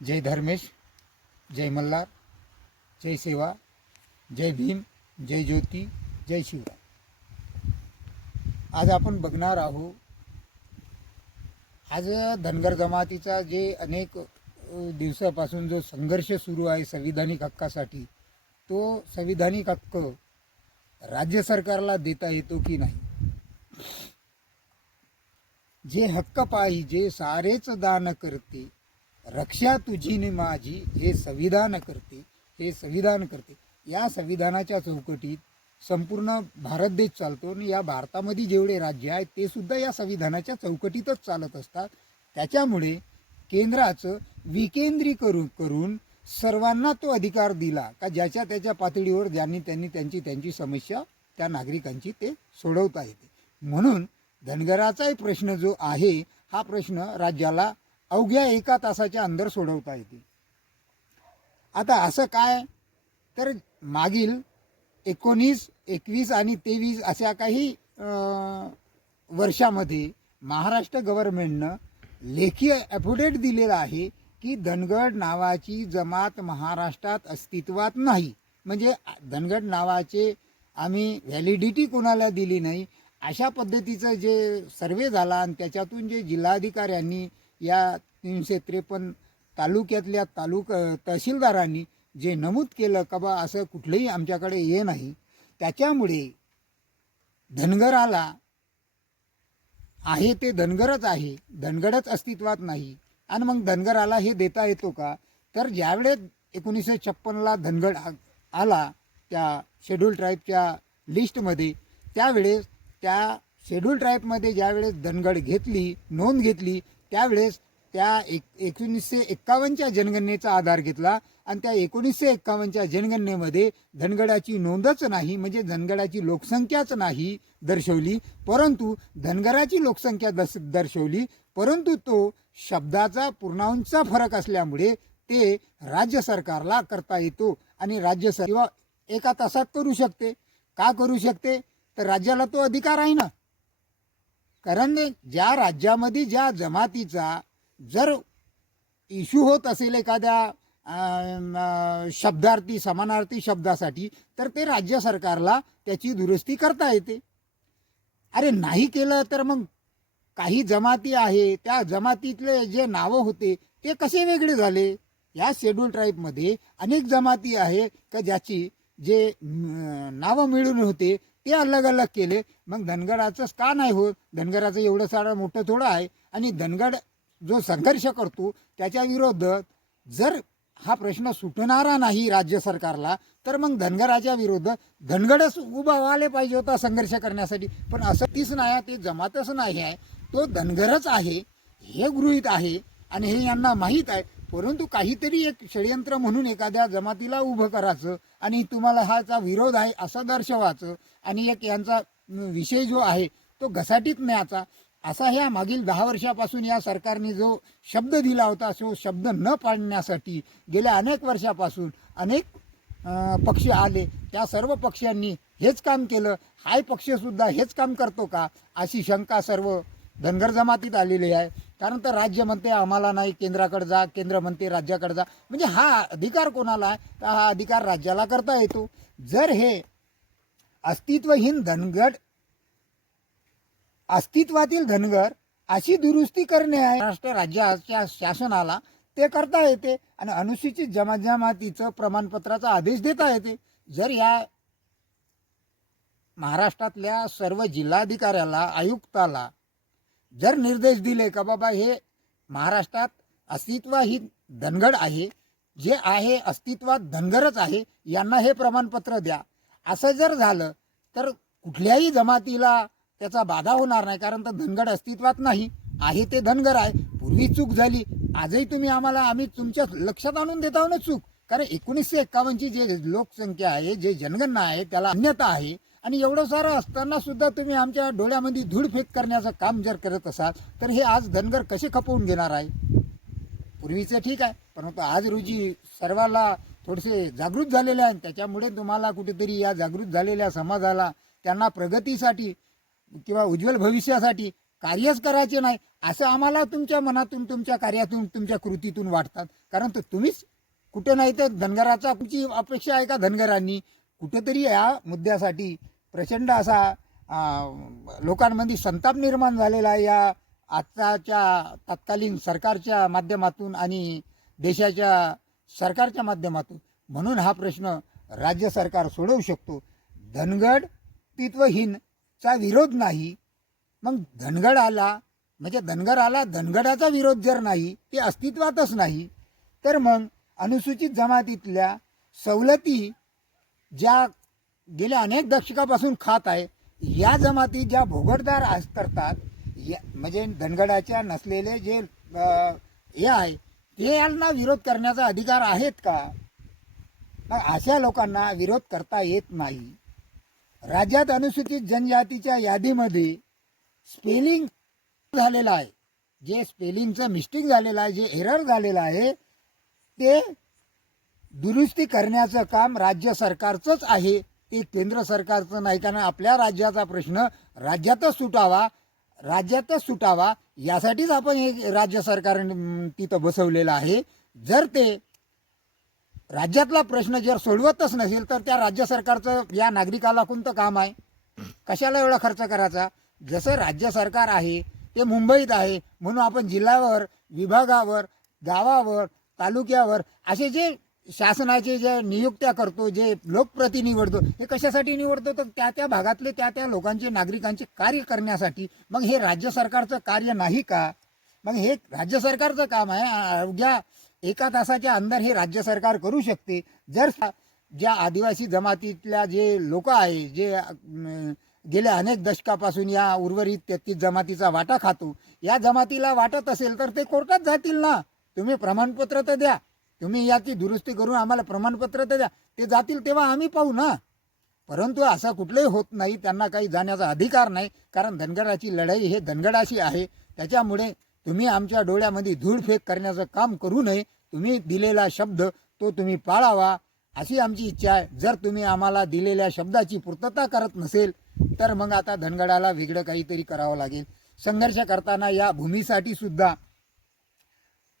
जय धर्मेश जय मल्हार जय सेवा जय भीम जय ज्योती जय शिवराय आज आपण बघणार आहोत आज धनगर जमातीचा जे अनेक दिवसापासून जो संघर्ष सुरू आहे संविधानिक हक्कासाठी तो संविधानिक हक्क राज्य सरकारला देता येतो की नाही? जे हक्क पाहिजे सारेच दान करते. रक्षा तुझी नि माझी हे संविधान करते हे संविधान करते. या संविधानाच्या चौकटीत संपूर्ण भारत देश चालतो आणि या भारतामध्ये जेवढे राज्य आहेत ते सुद्धा या संविधानाच्या चौकटीतच चालत असतात. त्याच्यामुळे केंद्राचं विकेंद्रीकरण करून सर्वांना तो अधिकार दिला का ज्याच्या त्याच्या पातळीवर ज्यांनी त्यांनी त्यांची त्यांची समस्या त्या नागरिकांची ते सोडवता येते. म्हणून धनगराचाही प्रश्न जो आहे हा प्रश्न राज्याला अवघ्या एका तासाच्या अंदर सोडवता येते. आता असं काय? तर मागील एकोणीस एकवीस आणि तेवीस अशा काही वर्षामध्ये महाराष्ट्र गव्हर्नमेंटनं लेखी ॲफिडेट दिलेला आहे की धनगड नावाची जमात महाराष्ट्रात अस्तित्वात नाही. म्हणजे धनगड नावाचे आम्ही व्हॅलिडिटी कोणाला दिली नाही अशा पद्धतीचं जे सर्वे झाला आणि त्याच्यातून जे जिल्हाधिकाऱ्यांनी या तीनशे त्रेपन्न तालुक्यातल्या तालुक तहसीलदारांनी जे नमूद केलं का बा असं कुठलंही आमच्याकडे ये नाही. त्याच्यामुळे धनगराला आहे ते धनगरच आहे धनगरच अस्तित्वात नाही. आणि मग धनगराला हे देता येतो का? तर ज्यावेळेस एकोणीसशे छप्पनला धनगड आला त्या शेड्यूल ट्राईबच्या लिस्टमध्ये त्यावेळेस त्या शेड्यूल ट्राईबमध्ये ज्यावेळेस धनगड घेतली नोंद घेतली त्यावेळेस त्या एक एकोणीसशे एक्कावन्नच्या जनगणनेचा आधार घेतला आणि त्या एकोणीसशे एक्कावन्नच्या जनगणनेमध्ये धनगडाची नोंदच नाही म्हणजे धनगडाची लोकसंख्याच नाही दर्शवली परंतु धनगराची लोकसंख्या दस दर्शवली परंतु तो शब्दाचा पूर्णांचा फरक असल्यामुळे ते राज्य सरकारला करता येतो आणि राज्य सर किंवा एका तासात करू शकते. का करू शकते? तर राज्याला तो अधिकार आहे ना. कारण ज्या राज्यामध्ये ज्या जमातीचा जर इश्यू होत असेल एखाद्या शब्दार्थी समानार्थी शब्दासाठी तर ते राज्य सरकारला त्याची दुरुस्ती करता येते. अरे नाही केलं तर मग काही जमाती आहे त्या जमातीतले जे नावं होते ते कसे वेगळे झाले? या शेड्यूल ट्राईबमध्ये अनेक जमाती आहे का ज्याची जे नावं मिळून होते ते अलग अलग केले. मग धनगडाचंच का नाही होत? धनगराचं एवढं सारं मोठं थोडं आहे. आणि धनगड जो संघर्ष करतो त्याच्या विरोधात जर हा प्रश्न सुटणारा नाही राज्य सरकारला तर मग धनगराच्या विरुद्ध धनगडच उभा व्हायला पाहिजे होता संघर्ष करण्यासाठी. पण असं तीच नाही आहे, ते जमातच नाही आहे. तो धनगरच आहे हे गृहीत आहे. आणि हे यांना माहीत आहे. परंतु काहीतरी एक षडयंत्र म्हणून एखाद्या जमातीला उभं करायचं आणि तुम्हाला हाचा विरोध आहे असं दर्शवायचं आणि एक यांचा विषय जो आहे तो घसाटीत न्यायचा असा ह्या मागील दहा वर्षापासून या सरकारने जो शब्द दिला होता तो शब्द न पाळण्यासाठी गेल्या अनेक वर्षापासून अनेक पक्ष आले. त्या सर्व पक्षांनी हेच काम केलं. हाय पक्षसुद्धा हेच काम करतो का? अशी शंका सर्व धनगर जमातीत आलेली आहे. कारण तर राज्य म्हणते आम्हाला नाही केंद्राकडे जा केंद्र म्हणते राज्याकडे जा. म्हणजे हा अधिकार कोणाला आहे? तर हा अधिकार राज्याला करता येतो. जर हे अस्तित्वहीन धनगड अस्तित्वातील धनगर अशी दुरुस्ती करणे आहे महाराष्ट्र राज्याच्या शासनाला ते करता येते आणि अनुसूचित जमा जमातीचं प्रमाणपत्राचा आदेश देता येते. जर या महाराष्ट्रातल्या सर्व जिल्हाधिकाऱ्याला आयुक्ताला जर निर्देश दिले का बाबा हे महाराष्ट्रात अस्तित्व ही धनगड आहे जे आहे अस्तित्वात धनगरच आहे यांना हे प्रमाणपत्र द्या. असं जर झालं तर कुठल्याही जमातीला त्याचा बाधा होणार नाही कारण तर धनगड अस्तित्वात नाही आहे ते धनगर आहे. पूर्वी चूक झाली. आजही तुम्ही आम्हाला आम्ही तुमच्या लक्षात आणून देत आहोत ना चूक. कारण एकोणीसशे एक्कावन्नची जे लोकसंख्या आहे जे जनगणना आहे त्याला अन्यता आहे. आणि एवढं सारं असताना सुद्धा तुम्ही आमच्या डोळ्यामध्ये धूळफेक करण्याचं काम जर करत असाल तर हे आज धनगर कसे खपवून घेणार आहे? पूर्वीचं ठीक आहे परंतु आज रोजी सर्वाला थोडेसे जागृत झालेले आहेत त्याच्यामुळे तुम्हाला कुठेतरी या जागृत झालेल्या समाजाला त्यांना प्रगतीसाठी किंवा उज्ज्वल भविष्यासाठी कार्यच करायचे नाही असं आम्हाला तुमच्या मनातून तुमच्या कार्यातून तुमच्या कृतीतून वाटतात. कारण तर तुम्हीच कुठे नाही तर धनगराचा तुमची अपेक्षा आहे का धनगरांनी? कुठेतरी या मुद्द्यासाठी प्रचंड असा लोकांमध्ये संताप निर्माण झालेला आहे या आताच्या तत्कालीन सरकारच्या माध्यमातून आणि देशाच्या सरकारच्या माध्यमातून. म्हणून हा प्रश्न राज्य सरकार सोडवू शकतो. धनगड तित्वहीनचा विरोध नाही. मग धनगड आला म्हणजे धनगर आला धनगडाचा विरोध जर नाही ते अस्तित्वातच नाही तर मग अनुसूचित जमातीतल्या सवलती ज्या गेल्या अनेक दशकापासून खात आहे. या जमाती ज्या भोगटदार आस- करतात या म्हणजे धनगडाच्या नसलेले जे हे आहे ते यांना विरोध करण्याचा अधिकार आहेत का? मग अशा लोकांना विरोध करता येत नाही. राज्यात अनुसूचित जनजातीच्या यादीमध्ये स्पेलिंग झालेलं आहे. जे स्पेलिंगचं मिस्टेक झालेलं आहे जे एरर झालेलं आहे ते दुरुस्ती करण्याचं काम राज्य सरकारचंच आहे. ते केंद्र सरकारचं नाही कारण आपल्या राज्याचा प्रश्न राज्यातच सुटावा राज्यातच सुटावा यासाठीच आपण हे राज्य सरकार तिथं बसवलेलं आहे. जर ते राज्यातला प्रश्न जर सोडवतच नसेल तर त्या राज्य सरकारचं या नागरिकाला कोणतं काम आहे? कशाला एवढा खर्च करायचा? जसं राज्य सरकार आहे ते मुंबईत आहे म्हणून आपण जिल्ह्यावर विभागावर गावावर तालुक्यावर असे जे शासनाचे जे नियुक्त्या करतो जे लोकप्रती निवडतो हे कशासाठी निवडतो? तर त्या त्या भागातले त्या त्या लोकांचे नागरिकांचे कार्य करण्यासाठी. मग हे राज्य सरकारचं कार्य नाही का? मग हे राज्य सरकारचं काम आहे. अवघ्या एका तासाच्या अंदर हे राज्य सरकार करू शकते. जर सा- ज्या आदिवासी जमातीतल्या जे लोक आहे जे गेल्या अनेक दशकापासून या उर्वरित तेहतीस जमातीचा वाटा खातो या जमातीला वाटत असेल तर ते कोर्टात जातील ना. तुम्ही प्रमाणपत्र तर द्या. तुम्ही याची दुरुस्ती करून आम्हाला प्रमाणपत्र तर द्या. ते जातील तेव्हा आम्ही पाहू ना. परंतु असा कुठलंही होत नाही त्यांना काही जाण्याचा अधिकार नाही कारण धनगडाची लढाई हे धनगडाशी आहे. त्याच्यामुळे तुम्ही आमच्या डोळ्यामध्ये धूळफेक करण्याचं काम करू नये. तुम्ही दिलेला शब्द तो तुम्ही पाळावा. अशी आमची इच्छा आहे. जर तुम्ही आम्हाला दिलेल्या शब्दाची पूर्तता करत नसेल तर मग आता धनगडाला वेगळं काहीतरी करावं लागेल. संघर्ष करताना या भूमीसाठी सुद्धा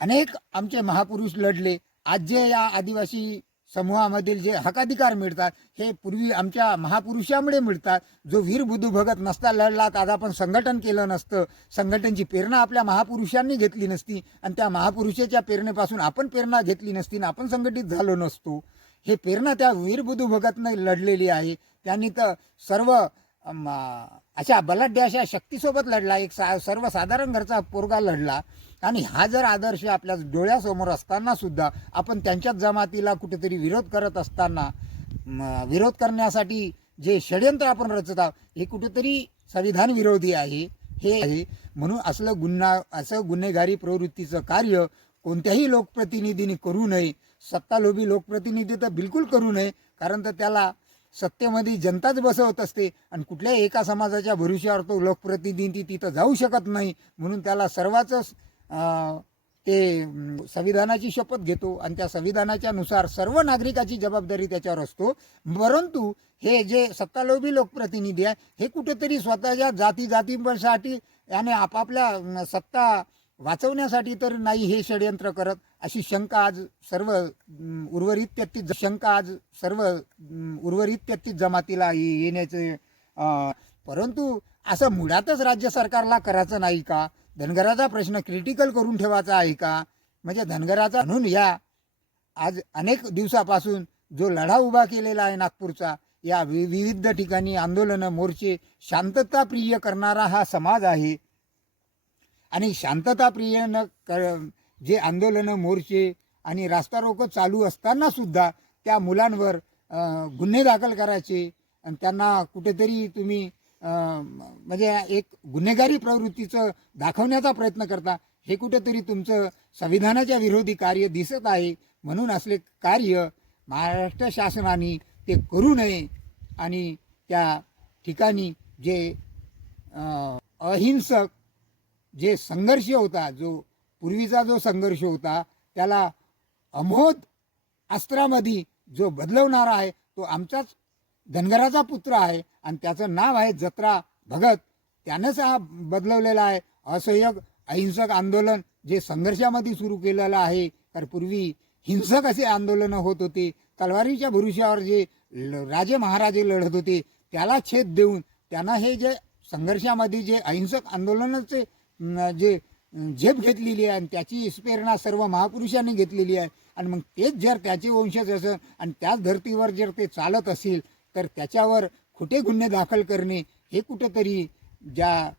अनेक आमचे महापुरुष लढले. आज जे या आदिवासी समूहामधील जे हकाधिकार मिळतात हे पूर्वी आमच्या महापुरुषामुळे मिळतात. जो वीर बुद्धू भगत नसता लढला तर आज आपण संघटन केलं नसतं. संघटनची प्रेरणा आपल्या महापुरुषांनी घेतली नसती आणि त्या महापुरुषाच्या प्रेरणेपासून आपण प्रेरणा घेतली नसती आणि आपण संघटित झालो नसतो. हे प्रेरणा त्या वीर बुद्धू भगतनं लढलेली आहे. त्यांनी तर सर्व अशा बलाढ्य अशा शक्तीसोबत लढला एक सा सर्वसाधारण घरचा पोरगा लढला. आणि हा जर आदर्श आपल्या डोळ्यासमोर असताना सुद्धा आपण त्यांच्याच जमातीला कुठेतरी विरोध करत असताना विरोध करण्यासाठी जे षडयंत्र आपण रचत आहोत हे कुठेतरी संविधान विरोधी आहे हे आहे. म्हणून असलं गुन्हा असं गुन्हेगारी प्रवृत्तीचं कार्य कोणत्याही लोकप्रतिनिधीने करू नये सत्तालोभी लोकप्रतिनिधी तर बिलकुल करू नये कारण तर त्याला सत्तेमध्ये जनताच बसवत असते आणि कुठल्याही एका समाजाच्या भरोश्यावर तो लोकप्रतिनिधी तिथं जाऊ शकत नाही म्हणून त्याला सर्वाच ते संविधानाची शपथ घेतो आणि त्या संविधानाच्या नुसार सर्व नागरिकाची जबाबदारी त्याच्यावर असतो. परंतु हे जे सत्तालोभी लोकप्रतिनिधी आहे हे कुठेतरी स्वतःच्या जाती जातीसाठी आणि आपापल्या सत्ता वाचवण्यासाठी तर नाही हे षडयंत्र करत अशी शंका आज सर्व उर्वरित तेहतीस शंका आज सर्व उर्वरित तेहतीस जमातीला येण्याचे परंतु असं मुळातच राज्य सरकारला करायचं नाही का? धनगराचा प्रश्न क्रिटिकल करून ठेवायचा आहे का? म्हणजे धनगराचा म्हणून या आज अनेक दिवसापासून जो लढा उभा केलेला आहे नागपूरचा या वि- विविध ठिकाणी आंदोलनं मोर्चे शांतता प्रिय करणारा हा समाज आहे. आणि शांतताप्रिय न कर जे आंदोलनं मोर्चे आणि रास्ता रोको चालू असताना सुद्धा त्या मुलांवर गुन्हे दाखल करायचे आणि त्यांना कुठेतरी तुम्ही म्हणजे एक गुन्हेगारी प्रवृत्तीचं दाखवण्याचा प्रयत्न करता हे कुठेतरी तुमचं संविधानाच्या विरोधी कार्य दिसत आहे म्हणून असले कार्य महाराष्ट्र शासनाने ते करू नये आणि त्या ठिकाणी जे अहिंसक जे संघर्ष होता जो पूर्वीचा जो संघर्ष होता त्याला अमोद अस्त्रामध्ये जो बदलवणारा आहे तो आमचाच धनगराचा पुत्र आहे आणि त्याचं नाव आहे जत्रा भगत. त्यानंच हा बदलवलेला आहे. असहयोग अहिंसक आंदोलन जे संघर्षामध्ये सुरू केलेलं आहे. तर पूर्वी हिंसक असे आंदोलनं होत होते. तलवारीच्या भरुशावर जे ल- राजे महाराजे लढत होते त्याला छेद देऊन त्यांना हे जे संघर्षामध्ये जे अहिंसक आंदोलनाचे जे झेप घेतलेली आहे आणि त्याची प्रेरणा सर्व महापुरुषांनी घेतलेली आहे. आणि मग तेच जर त्याचे वंशज असं आणि त्याच धर्तीवर जर ते चालत असेल तर त्याच्यावर खोटे गुन्हे दाखल करणे हे कुठंतरी ज्या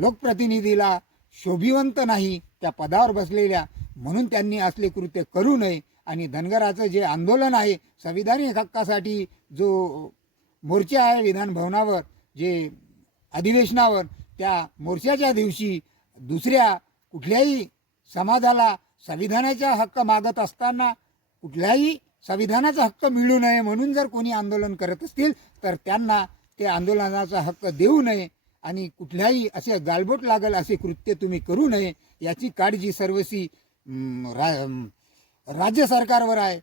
लोकप्रतिनिधीला शोभिवंत नाही त्या पदावर बसलेल्या म्हणून त्यांनी असले कृत्य करू नये. आणि धनगराचं जे आंदोलन आहे संविधानिक हक्कासाठी जो मोर्चा आहे विधान भवनावर जे अधिवेशनावर त्या मोर्चाच्या दिवशी दुसऱ्या कुठल्याही समाजाला संविधानाचा हक्क मागत असताना कुठल्याही संविधानाचा हक्क मिळू नये म्हणून जर कोणी आंदोलन करत असतील तर त्यांना ते आंदोलनाचा हक्क देऊ नये आणि कुठल्याही असे गालबोट लागल असे कृत्य तुम्ही करू नये याची काळजी सर्वसी रा राज्य सरकारवर आहे.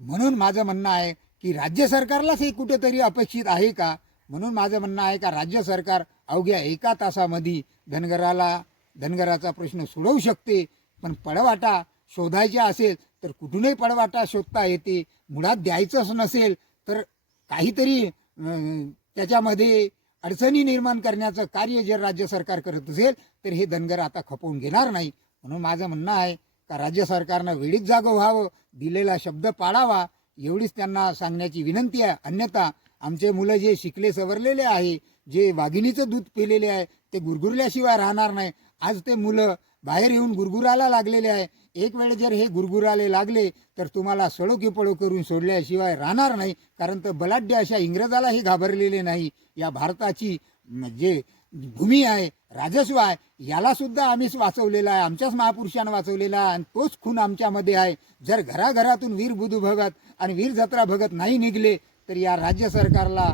म्हणून माझं म्हणणं आहे की राज्य सरकारलाच हे कुठेतरी अपेक्षित आहे का? म्हणून माझं म्हणणं आहे का राज्य सरकार अवघ्या एका तासामध्ये धनगराला धनगराचा प्रश्न सोडवू शकते पण पळवाटा शोधायचा असेल तर कुठूनही पळवाटा शोधता येते. मुळात द्यायचंच नसेल तर काहीतरी त्याच्यामध्ये अडचणी निर्माण करण्याचं कार्य जर राज्य सरकार करत असेल तर हे धनगर आता खपवून घेणार नाही. म्हणून माझं म्हणणं आहे का राज्य सरकारनं वेळीच जागं व्हावं दिलेला शब्द पाळावा एवढीच त्यांना सांगण्याची विनंती आहे. अन्यथा आमचे मुलं जे शिकले सवरलेले आहे जे वाघिणीचं दूध पिलेले आहे ते गुरगुरल्याशिवाय राहणार नाही. आज ते मुलं बाहेर येऊन गुरगुराला लागलेले आहे. एक वेळ जर हे गुरगुराले लागले तर तुम्हाला सळो पळो करून सोडल्याशिवाय राहणार नाही कारण तर बलाढ्य अशा इंग्रजालाही घाबरलेले नाही. या भारताची जे भूमी आहे राजस्व आहे याला सुद्धा आम्हीच वाचवलेला आहे आमच्याच महापुरुषानं वाचवलेला आहे आणि तोच खून आमच्यामध्ये आहे. जर घराघरातून वीर बुधू भगत आणि वीर जत्रा भगत नाही निघले तर या राज्य सरकारला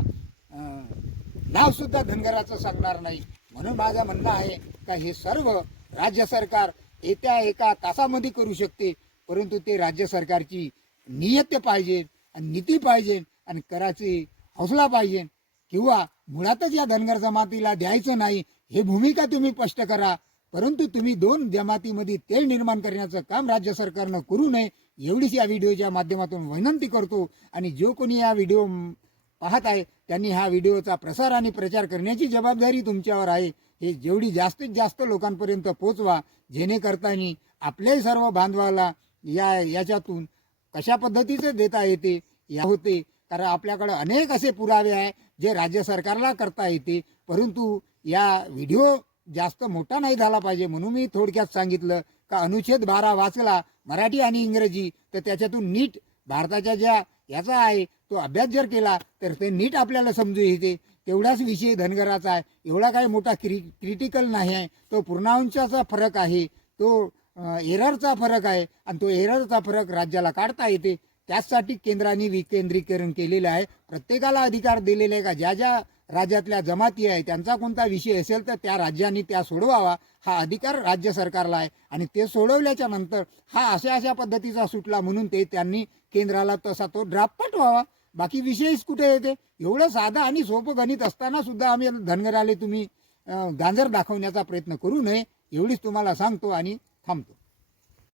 नावसुद्धा धनगराचं सांगणार नाही. म्हणून माझं म्हणणं आहे का हे सर्व राज्य सरकार येत्या एका तासामध्ये करू शकते परंतु ते राज्य सरकारची नियत पाहिजे आणि नीती पाहिजे आणि कराची हौसला पाहिजे किंवा मुळातच या धनगर जमातीला द्यायचं नाही हे भूमिका तुम्ही स्पष्ट करा. परंतु तुम्ही दोन जमातीमध्ये तेल निर्माण करण्याचं काम राज्य सरकारनं करू नये एवढीच या व्हिडिओच्या माध्यमातून विनंती करतो. आणि जो कोणी या व्हिडिओ पाहत आहे त्यांनी हा व्हिडिओचा प्रसार आणि प्रचार करण्याची जबाबदारी तुमच्यावर आहे. हे जेवढी जास्तीत जास्त लोकांपर्यंत पोचवा जेणेकरतानी आपल्याही सर्व बांधवाला या याच्यातून कशा पद्धतीचं देता येते या होते. कारण आपल्याकडं अनेक असे पुरावे आहे जे राज्य सरकारला करता येते. परंतु या व्हिडिओ जास्त मोठा नाही झाला पाहिजे म्हणून मी थोडक्यात सांगितलं का अनुच्छेद बारा वाचला मराठी आणि इंग्रजी तर त्याच्यातून नीट भारताच्या ज्या याचा आहे तो अभ्यास जर केला तर ते नीट आपल्याला समजू येते. तेवढाच विषय धनगराचा आहे. एवढा काही मोठा क्रि क्रिटिकल नाही आहे. तो पूर्णांशाचा फरक आहे. तो एररचा फरक आहे. आणि तो एररचा फरक राज्याला काढता येते. त्याचसाठी केंद्राने विकेंद्रीकरण केलेलं आहे. प्रत्येकाला अधिकार दिलेले आहे का? ज्या ज्या राज्यातल्या जमाती आहे त्यांचा कोणता विषय असेल तर त्या राज्यांनी त्या सोडवावा. हा अधिकार राज्य सरकारला आहे. आणि ते सोडवल्याच्या नंतर हा अशा अशा पद्धतीचा सुटला म्हणून ते त्यांनी केंद्राला तसा तो ड्राफ्ट पाठवावा. बाकी विषयच कुठे येते एवढं साधं आणि सोपं गणित असताना सुद्धा आम्ही धनगराले तुम्ही गांजर दाखवण्याचा प्रयत्न करू नये एवढीच तुम्हाला सांगतो आणि थांबतो.